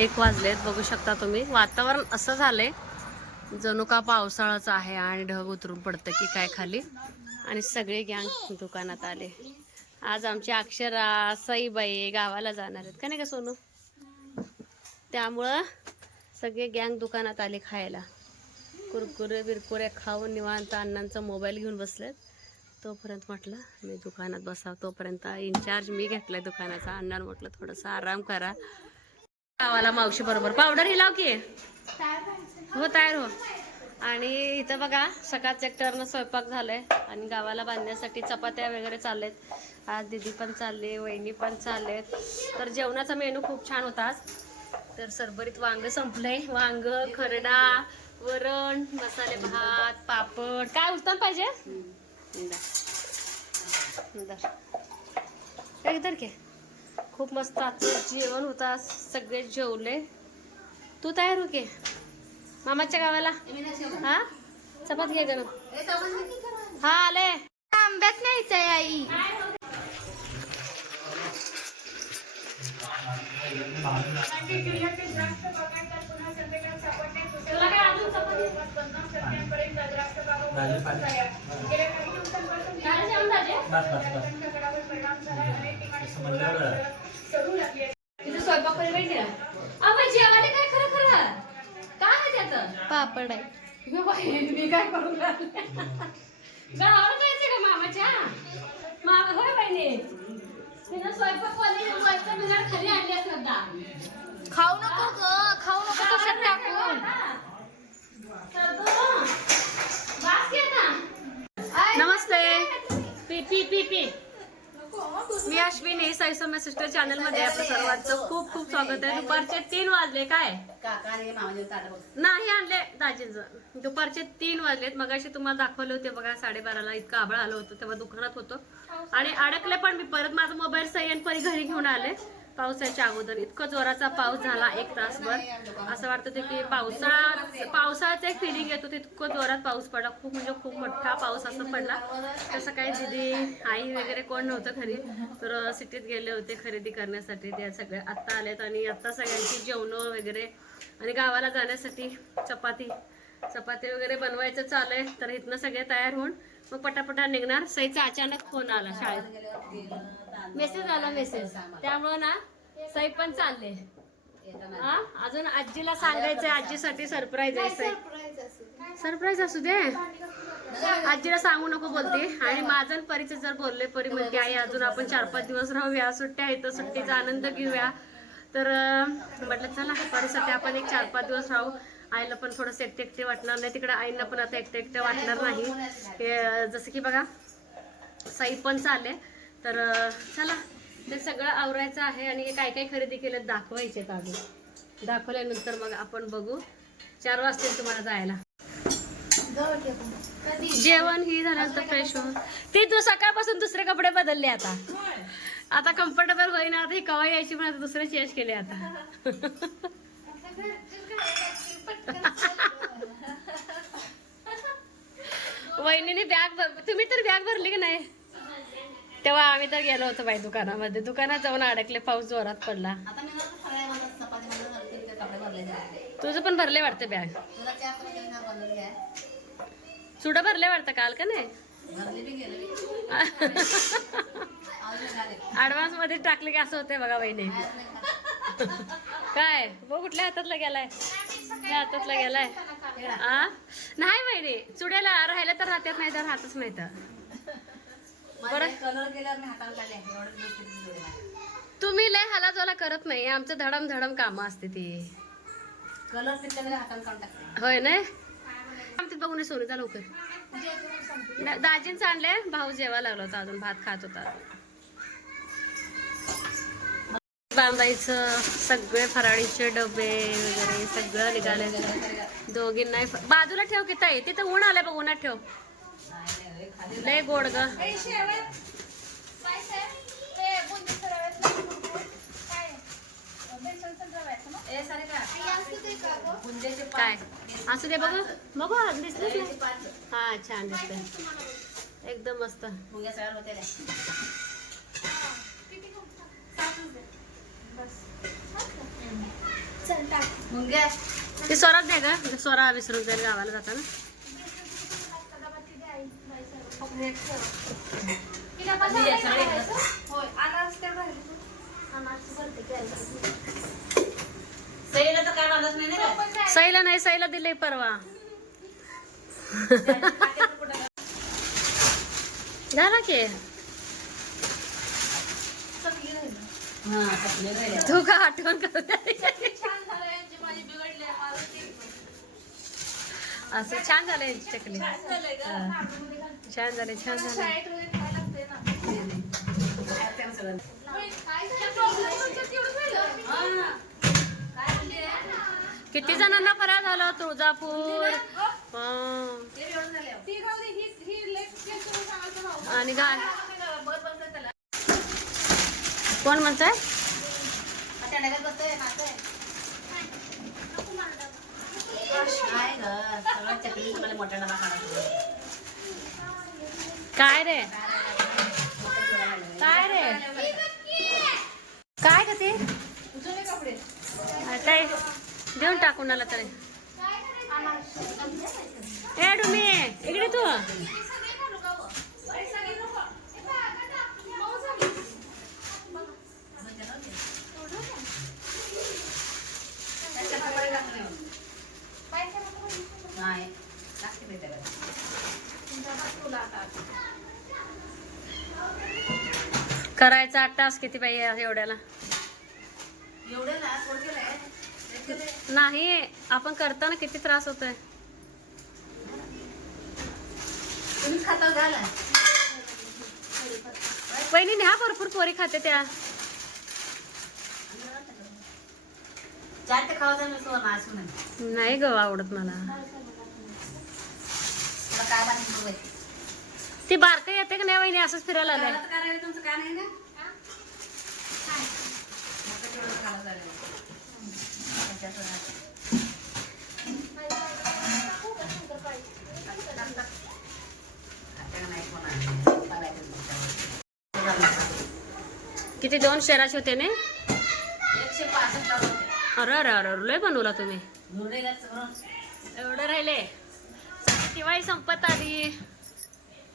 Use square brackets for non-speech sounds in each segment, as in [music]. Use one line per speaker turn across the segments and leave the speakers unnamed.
एक वाजलेत बघू शकता तुम्ही. वातावरण असं झालंय जणू का पावसाळाच आहे आणि ढग उतरून पडतं की काय खाली. आणि सगळे गँग दुकानात आले. आज आमची अक्षरा सईबाई गावाला जाणार आहेत. का नाही का सोनू? त्यामुळं सगळे गँग दुकानात आले खायला. कुरकुरे बिरकुरे खाऊन निवांत अण्णांचा मोबाईल घेऊन बसलेत. तोपर्यंत म्हटलं मी दुकानात बसावं. तोपर्यंत इन्चार्ज मी घेतलाय दुकानाचा. अण्णांना म्हटलं थोडंसं आराम करा. गावाला मावशी बरोबर. पावडर ही लाव की. हो तयार हो. आणि इथं बघा सकाळच्या एक टर्न स्वयंपाक झालाय. आणि गावाला बांधण्यासाठी चपात्या वगैरे चाललेत. आज दिदी पण चालले वहिनी पण चाललेत. तर जेवणाचा मेनू खूप छान होता आज. तर सरभरीत वांग संपलंय. वांग खरडा वरण मसाले भात पापड. काय उलटण पाहिजे? धर के. खूप मस्त आजचं जेवण होतं सगळे जेवले. तू तयार हो के? मामाच्या गावाला? हा? चपात घे गरम. हा आले.
आंब्यात न्यायचंय आई
तुला काय अजून चपाती काय जेवण दाजे? तिथे स्वयंपाक करायला माहिती आहे? अगं, जेवायला काय खरं खरं काय आहे त्यात
पापड आहे.
मी काय करून राहिले? गावाला जायचं का मामाच्या? मामा होय बहिणी?
खाऊ नको ग खाऊ नको कशात टाकून.
मी अश्विनी साई सौम्य सिस्टर चॅनलमध्ये आपलं सर्वांचं खूप खूप स्वागत आहे. दुपारचे तीन वाजले काय? नाही आणले दाजींचं. दुपारचे तीन वाजलेत. मगाशी तुम्हाला दाखवले होते बघा साडेबाराला इतकं आबळ आलं होतं तेव्हा दुकानात होतो. आणि अडकले पण मी परत. माझा मोबाईल सह्यान परी घरी घेऊन आले. पावसाच्या अगोदर. इतकं जोराचा पाऊस झाला एक तासभर. असं वाटत ते की पावसाळा पावसाळ्याचं एक फिलिंग येतो इतकं जोरात पाऊस पडला. खूप म्हणजे खूप मोठा पाऊस असं पडला. तसं काही दिदी आई वगैरे कोण नव्हतं घरी. तर सिटीत गेले होते खरेदी करण्यासाठी. ते सगळ्या आत्ता आलेत आणि आत्ता सगळ्यांची जेवणं वगैरे आणि गावाला जाण्यासाठी चपाती. चपाती वगैरे बनवायचं चालू आहे तर इथनं सगळे तयार होऊन मग पटापटा निघणार. सईचा अचानक फोन आला शाळेत. मेसेज आला मेसेज त्यामुळं ना सई पण चालले. हा अजून आजीला सांगायचंय आजीसाठी सरप्राईज आहे सई सरप्राईज असू दे. आजीला सांगू नको बोलते. आणि माझा आणि परीचे जर बोलले परी म्हणते आई अजून आपण चार पाच दिवस राहूया सुट्ट्या आहेत तर सुट्टीचा आनंद घेऊया. तर अं, म्हटलं चला परीसाठी आपण एक चार पाच दिवस राहू. आईला पण थोडंसं एकटे एकटे वाटणार नाही. तिकडे आईला पण आता एकटे एकटे वाटणार नाही. हे अं, जसं की बघा साई पण चालले. तर अं, चला ते सगळं आवरायचं आहे आणि हे काय काय खरेदी केलं दाखवायचे अजून. दाखवल्यानंतर मग आपण बघू. चार वाजतील तुम्हाला जायला. जेवण ही झाल्यानंतर फ्रेश होऊन. ते तू सकाळपासून दुसरे कपडे बदलले आता. आता कम्फर्टेबल होईना आता ही कवा यायची पण आता दुसरे चेंज केले आता. [laughs] वहिनीने बॅग भर तुम्ही तर बॅग भरली की नाही? तेव्हा आम्ही तर गेलो होतो बाई दुकानामध्ये. दुकानात जाऊन अडकले पाऊस जोरात पडला. तुझं पण भरले वाटतं बॅग. चुडं भरले वाटतं काल का नाही? ऍडव्हान्समध्ये टाकले की असं होतंय बघा बहिणी. काय? वो कुठल्या हातातला गेलाय. या हातातला गेलाय. आ? नाही बहिणी चुड्याला राहिलं तर राहत्यात नाही तर राहतच नाही तर बरं. तुम्ही लय हलाजोला करत नाही. आमचं धडम धडम कामं असते ती.
कलर काढून टाकते.
होय ना? आमच्यात बघून सोनीचा लवकर. दाजींचं आणले भाऊ जेवा लागला होता अजून भात खात होता. बांधायचं सगळे फराळीचे डबे वगैरे सगळं निघाले दोघींना बाजूला ठेव की ताई तिथं ऊन आलंय बघ उन्हात ठेव. लय गोड ग.
ए सारे का? बुंदेचे
काय? असू दे बघू. बघू दिसतच नाही? हा छान दिसतंय. एकदम मस्त. ती स्वरात द्या का स्वरा विसरून जाईल गावाला जाताना.
सईला तर काय नाही ना
सईला नाही सईला दिले परवा. झाला की? तू का आठवण करत? असं छान झालं यांची चकली. छान झाले छान झाले. किती जणांना फराळ झाला तुळजापूर हा. आणि काय कोण म्हणताय
नाचतोय. काय
रे? काय रे? काय का ते? आता देऊन टाकून आला तरी. ए डुमी इकडे तू
नाही, लागते बाई त्याला.
करायचा तास किती पाहिजे एवढ्याला. नाही आपण करताना किती त्रास होतोय. पहिली न्या भरपूर पोरी खाते त्या. नाही ग आवडत मला
तुला काय बांधून बघ.
ती बारक येते का नाही वहिनी? असंच फिरायला आलंय
तुमचं काय नाही त्याच्यावर.
किती? दोन शेराचे होते ना. अरे अरे अरे अरे, लय बनवला तुम्ही. एवढं राहिले. दिवाळी संपत आली.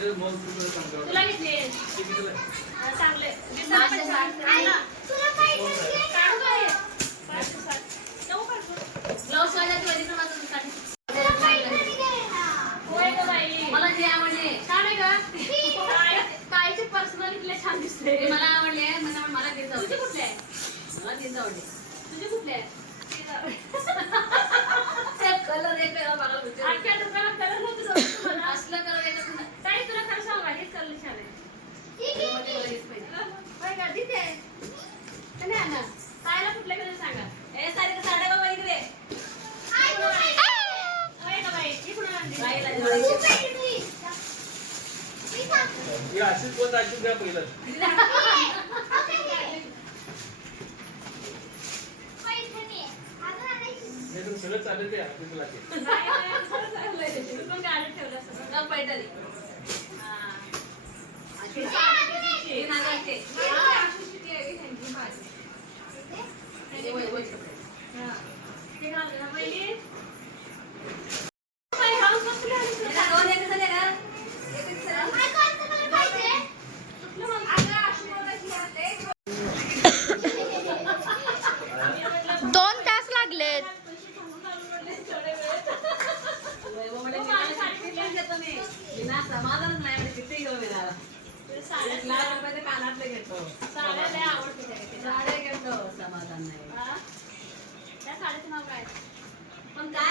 तुला
घेतली. हा, चांगले.
साठ. ब्लाऊज शिवायला माझं
बाई.
मला जे आवडले.
छान आहे का काय- कायची पर्सनॅलिटी छान दिसते
ते मला आवडले. मला मला तेच आवडले.
कुठली? आहे
मला तेच आवडले.
तुझी कुठली? आहे [laughs]
ते कलर एक वेगळा मला होते.
आजच्या दुकानात कलर नव्हतं जमत तुम्हाला.
असलं कलर एक असं
ताई, तुला खरं सांगू का? हेच कलर छान आहे
मध्ये मला हेच पाहिजे.
होय का? तिथे आहे. का नाही आणा? ताईला कुठले कलर सांगा
ए, साडी साड्या बाबा इकडे.
होय का बाई? इकडून आणली.
बाईला दिवाळीची.
हे अशीच बोल अशीच द्या पहिलं हे तर सगळं चालेल ते अशीच लागेल
नाही, नाही, खरं चांगलंय. तू पण गाडीत ठेवलं सगळं.
न पैठणी.
हा.
अशी साडी कशीची? हे नागाची. हे वय- वय कपडे.
ते घाल ना पहिली. बाई, हाऊस बसली आणि
हे
तुला
ना दोन एक झाले का?
दोन तास लागलेत
वैभव म्हणे, "मी साडी किती घेतो मी?" विना समाधानच नाही म्हणे, किती घेऊ विनाला? एक लाख रुपयाचे कानातले घेतो
साड्या लय आवडते त्या व्यक्तीला.
साड्या घेतो समाधान नाही
हा? त्या साड्याचं नाव काय?
पण काय घ्यायचं त्या गोष्टी काय घ्यायचं
आईची कुठल्या बघायला पडेल.
आणि विना द्यायचं मग त्याने.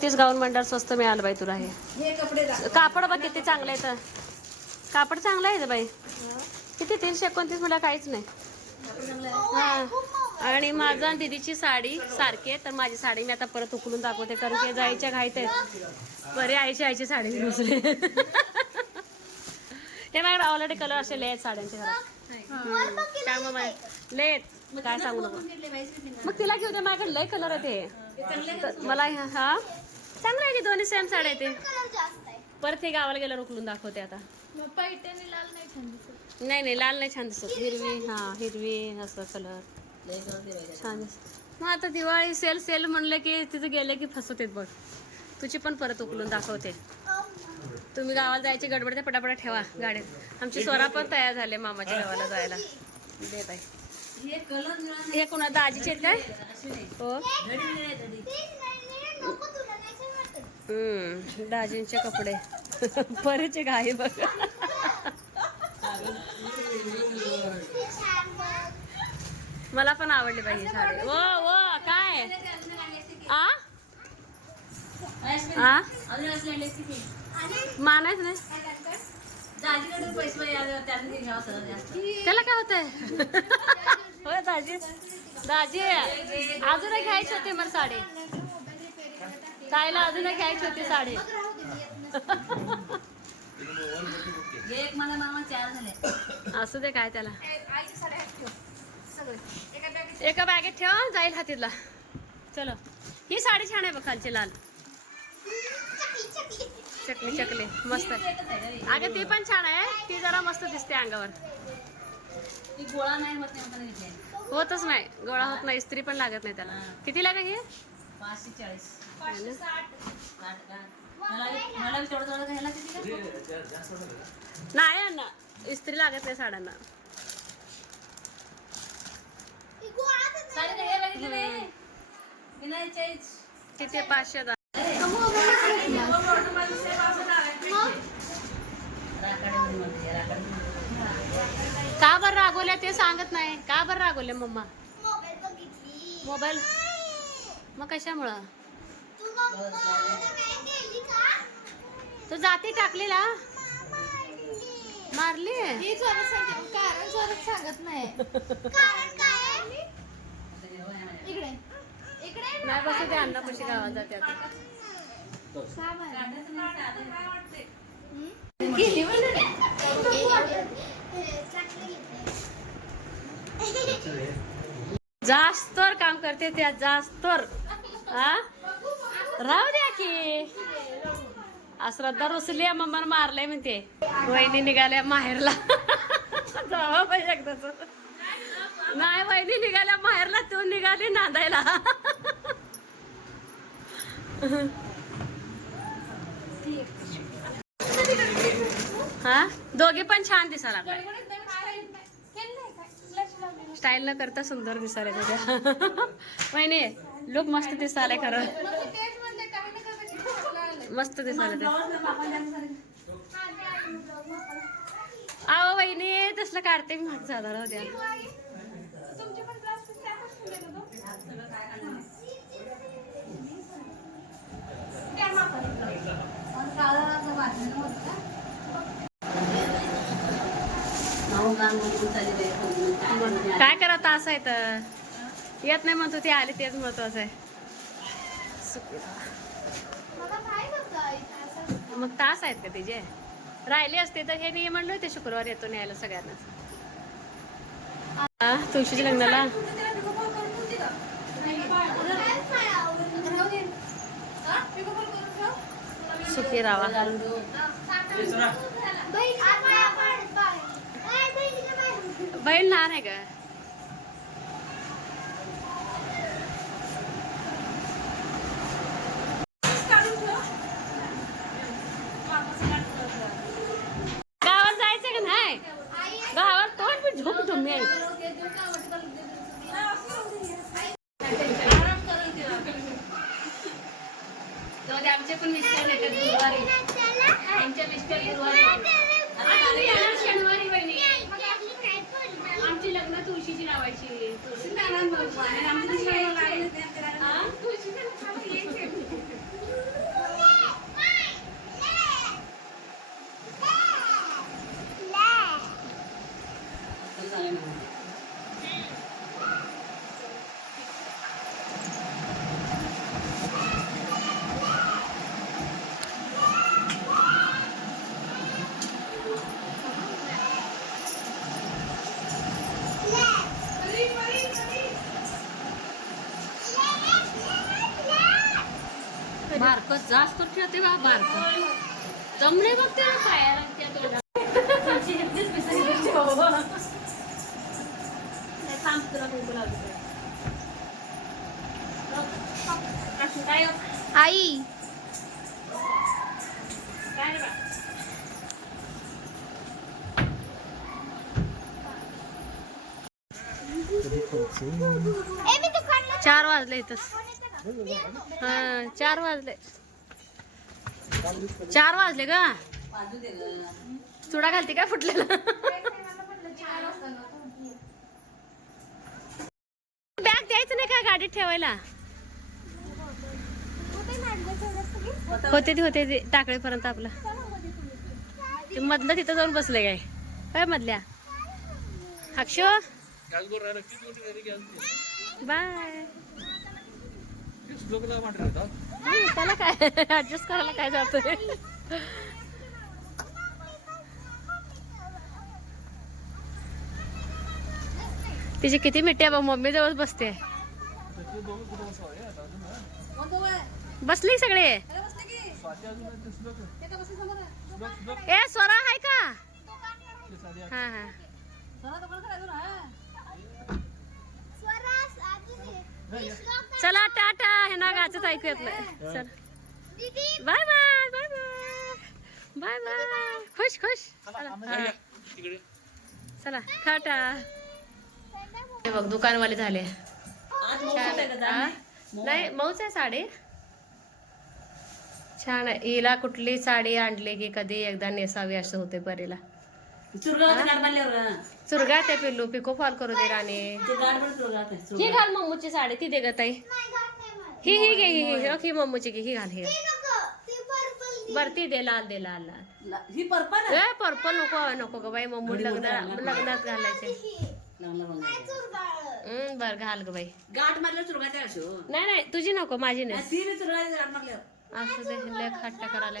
तीच गाऊन मंडळ स्वस्त मिळालं बाई तुला हे.
कापड
बघ किती चांगलं आहे तर. कापड चांगलं आहे बाई. किती तीनशे एकोणतीस मला काहीच नाही. हा. आणि माझा आणि दीदीची साडी सारखी आहे तर माझी साडी मी आता परत उकलून दाखवते कारण की जायच्या घाईत आहेत. बरे आईची आईची साडी दुसरी. [laughs] हे माझ्याकडे ऑलरेडी कलर असे लय आहेत साड्यांच्या घरात त्यामुळे आहेत. काय सांगू नको. मग तिला घेऊ दे माझ्याकडे लय कलर आहे ते मला हा? चांगलं आहे की दोन्ही सेम साड्या आहे ते परत हे गावाला गेल्यावर उकलून दाखवते आता.
नाही छान दिसत.
नाही नाही लाल नाही छान दिसत. हिरवी हा हिरवी असं कलर. छान मग आता दिवाळी सेल सेल म्हणलं की तिथं गेले की फसवतेत बघ. तुझी पण परत उकलून दाखवते. तुम्ही गावाला जायचे गडबड ते पटापटा ठेवा गाडीत. आमची स्वरा पण तयार झाले मामाच्या गावाला जायला. दे बाई.
हे
कोणा दाजीचे आहेत काय? हो. हम्म दाजींचे कपडे. [laughs] बरेचे घाई बघ? मला पण आवडली बाई ही साडी. ओ ओ काय? आ? मानायच नाही. त्याला काय होतंय? होय दाजी. दाजी अजून घ्यायची होती मला साडी. ताईला अजून घ्यायची होती साडी.
एक मला मामा चार झाले.
असू दे काय त्याला. एका बॅगेत ठेवा जाईल हातीला चलो. ही साडी छान आहे बघ खालची लाल. चकली चकली. मस्त. अगं ती पण छान आहे. ती जरा मस्त दिसते अंगावर.
ती गोळा नाही होत नाही म्हणताना घेतली
होतच नाही. गोळा होत नाही इस्त्री पण लागत नाही त्याला. किती लागा हे?
पाचशे चाळीस.
नाही अण्णा. इस्त्री लागत नाही साड्यांना
साडी नाही हे बघितलं नाही विनायक चाळीस
किती? पाचशे का बरं रागवल्या ते सांगत नाही? का बरं रागवले मम्मा? मोबाईल मग कशामुळं? तू जाती टाकलेला? मारली?
कारण सांगत नाही. [laughs] इकडे. इकडे
नाही बसू ते अण्णा कशी गावात जाते आता.
गेली म्हणून
जास्तवर काम करते त्या जास्तवर. हा? राहू द्या की श्रद्धा रुसली मम्मा मारलंय म्हणते. वहिनी निघाल्या माहेरला. [laughs] जावा पाहिजे एकदाच. नाही वहिनी निघाल्या. माहेरला तू निघाली नांदायला. हा? दोघे पण छान दिसायला स्टाईल न करता सुंदर दिसायला तुझ्या वहिनी लुक मस्त दिसायला खरं. मस्त दिसायला ते आहो वहिनी तसलं काढते मी माझं झालं द्या काय करा तास आहे तर? येत नाही म्हणतो ती आली तेच महत्वाचं आहे. मग तास आहेत का तिचे? राहिले असते तर हे नाही म्हणलं ते शुक्रवार येतो न्यायला सगळ्यांना. हा, तुळशीच्या लग्नाला? सुखी रावा बहीण लहान आहे का? गावात जायचं का नाही? गावात तोंड पण झोप तुम्ही जाऊ दे, आमचे पण मिस्टर येतात गुरुवारी. आमच्या मिस्टर गुरुवारी. शनिवारी बहिणी. आमची लग्न तुळशीची लावायची. तुळशी बारक जास्त ठेवते बा बारक जमले बघ ते पायाला त्या तोंडात. तुमची घेतलीच विसरली गोष्ट बाबा. नाही, थांब, तुला कुंकू लावते. बघ. काय हो?
आई
काय रे बा? चार वाजले इथंच हा चार वाजले. चार वाजले गं. चुडा घालते काय फुटलेला? बॅग द्यायचं नाही काय गाडीत ठेवायला? होते ते होते ते. टाकळेपर्यंत आपलं. ते मधलं तिथं जाऊन बसले काय? काय मधल्या. अक्षो बाय. त्याला काय? ऍडजस्ट करायला काय जातंय? तिची किती मिठी आहे मम्मी जवळ बसते. बसली सगळे? ए स्वरा आहे का. हा हा?
चला,
टाटा हे ना गाचच ऐकू येत नाही. चल. Bye bye bye bye. Bye bye. खुश खुश. चला. टाटा. हे बघ दुकानवाले झाले? नाही मऊच आहे साडी. छान आहे. हिला कुठली साडी आणली की कधी एकदा नेसावी असं होते परीला.
चुरगावचं गाठ बांधल्यावर गं.
चुरगा ते पिल्लू पिको फॉल करू दे राणे.
आहे,
ही. घाल मम्मूची साडी ती दे ताई. ही ही घे ही ही. ही मम्मूची घे ही घाल ही बर ती दे लाल दे लाल लाल.
ही पर्पल आहे.
ए पर्पल नको नको ग बाई मम्मू लग्न लग्नात घालायचे. बर घाल ग बाई.
गाठ आहे अशी. हो.
नाही नाही तुझी नको माझी नाही असं ते लेख हट्ट करायला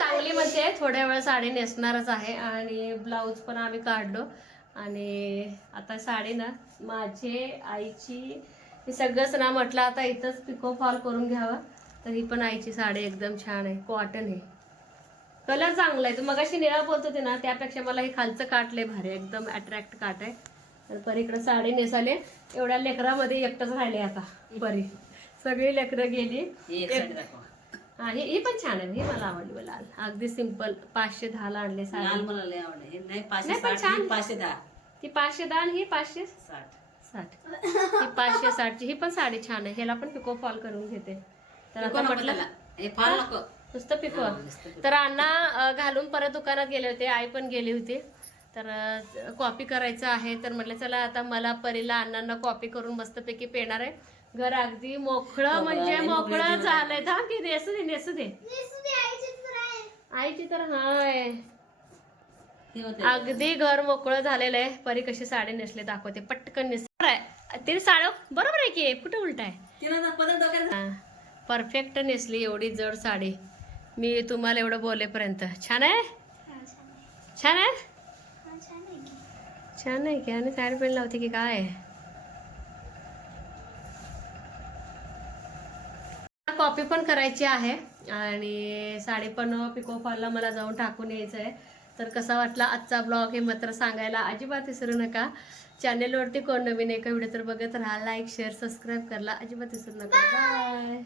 चांगली म्हणते थोड्या वेळ साडी नेसणारच आहे आणि ब्लाऊज पण आम्ही काढलो. आणि आता साडी ना माझे आईची हे सगळंच ना म्हटलं आता इथंच पिको फॉल करून घ्यावं. तर ही पण आईची साडी एकदम छान आहे कॉटन आहे. कलर चांगला आहे. तू मगाशी निळा बोलत होते ना त्यापेक्षा मला हे खालचं काट लय भारी. एकदम अट्रॅक्ट काट आहे. तर परी इकडे साडी नेसाले. एवढ्या लेकरामध्ये एकटंच राहिले आता परी. सगळी लेकरं गेली.
ही
पण छान आहे. ही मला आवडली लाल अगदी सिंपल पाचशे दहाला आणले
लाल
साडी
मला लय आवडे हे नाही पाचशे
नाही, पण
साठ
छान.
ही पाचशे दहा.
ती पाचशे दहा आणि ही पाचशे
साठ.
साठ. ही पाचशे साठची ही पण साडी छान आहे. ह्याला पण पिको फॉल करून घेते. तर आता
नको
म्हटलं
त्याला. हे फार नको.
नुसतं पिको.
हा, नुसतं पिको.
तर अण्णा अं, घालून परत दुकानात गेले होते. आई पण गेली होती. तर कॉपी करायचं आहे. तर म्हटलं चला आता मला परीला अण्णांना कॉपी करून मस्तपैकी पेणार आहे. घर अगदी मोकळं म्हणजे
मोकळं
झालंय. थांब की नेसू दे नेसू दे आईची तर हाय.
हे
अगदी घर मोकळं झालेलं आहे. परी कशी साडी नेसले दाखवते. पटकन नेस ते साड बरोबर आहे की? कुठं उलट आहे?
तिनं
परफेक्ट नेसली एवढी जड साडी. मी तुम्हाला एवढं बोलेपर्यंत. छान आहे? छान आहे. छान आहे की? आणि साडी पेन लावते की काय? कॉपी पण करायची आहे. आणि साडी पण पिको फॉलला मला जाऊन टाकून यायचं आहे. तर कसा वाटला आजचा ब्लॉग हे मात्र सांगायला अजिबात विसरू नका. चॅनेलवरती कोण नवीन एका व्हिडिओ तर बघत राहा. लाईक शेअर सबस्क्राईब करायला अजिबात विसरू नका. बाय